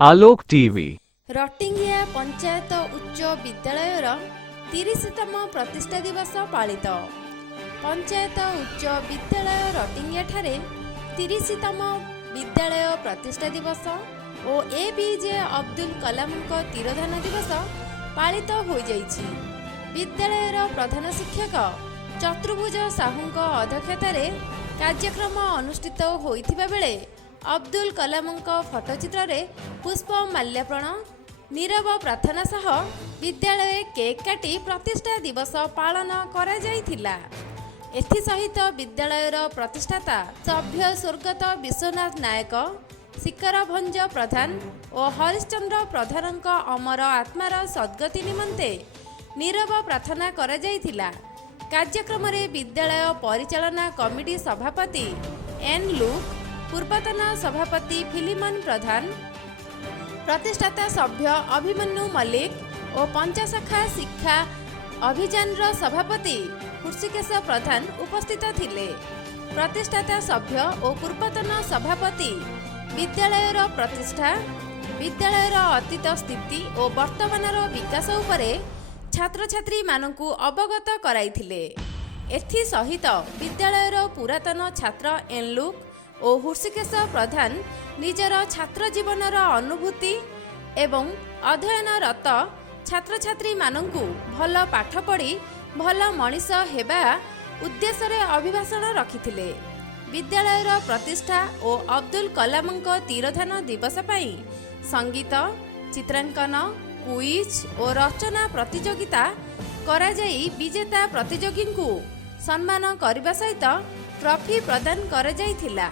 आलोक TV रटिंगिया panchayat उच्च विद्यालयर 30तम प्रतिष्ठा दिवस पालित। पंचायत उच्च विद्यालय रटिंगिया ठारे 30तम विद्यालय प्रतिष्ठा दिवस और एपीजे अब्दुल कलाम तीरधान दिवस पालित हो जाइछि। विद्यालयर प्रधान शिक्षक चतुर्भुज साहू अध्यक्षतार कार्यक्रम अनुष्ठित होइथिबा बेले अब्दुल कलाम फटोचित्र रे पुष्प माल्यार्पण नीरव प्रार्थना सह विद्यालय केक काटी प्रतिष्ठा दिवस पालन करा जाइथिला। एथिसहित विद्यालयर प्रतिष्ठाता सभ्य स्वर्गत विश्वनाथ नायक, शिखर भंज प्रधान और हरिश्चंद्र प्रधान अमर आत्मार सद्गति निमंते नीरव प्रार्थना करा जाइथिला। कार्यक्रम रे विद्यालय परिचालना कमिटी सभापति एन लुक, पूर्वतन सभापति फिलिमन प्रधान, प्रतिष्ठाता सभ्य अभिमन्यु मल्लिक और पंचशाखा शिक्षा अभियान सभापति हृषिकेश प्रधान उपस्थित थिले। प्रतिष्ठाता सभ्य और पूर्वतन सभापति विद्यालयर प्रतिष्ठा, विद्यालयर अतीत स्थिति और वर्तमानर विकास उपरे छात्र छात्री मानकु अवगत कराइथिले। एथि सहित विद्यालयर पुरातन छात्र एनलुक और हृषिकेश प्रधान निजर छात्र जीवनर अनुभूति एवं अध्ययनरत छात्र छात्री मानकु भल पाठ पढ़ी भल मनीष हेबा उद्देश्य अभिभाषण रखिथिले। विद्यालयर प्रतिष्ठा और अब्दुल कलाम तीरधान दिवस पई संगीत, चित्रांकन, क्विज और रचना प्रतियोगिता करा जाई विजेता प्रतियोगी को सम्मान करने सहित ट्रॉफी प्रदान करा जाइथिला।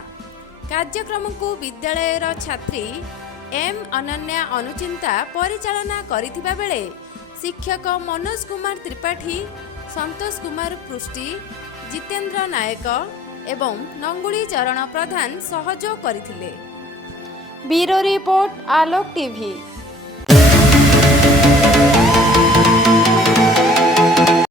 कार्यक्रम को विद्यालयर छात्री एम अनन्या अनुचिंता परिचालना करिथिबा बेले शिक्षक मनोज कुमार त्रिपाठी, संतोष कुमार पृष्टि, जितेंद्र नायक एवं नंगुली चरण प्रधान सहयोग करथिले। ब्यूरो रिपोर्ट आलोक टीवी।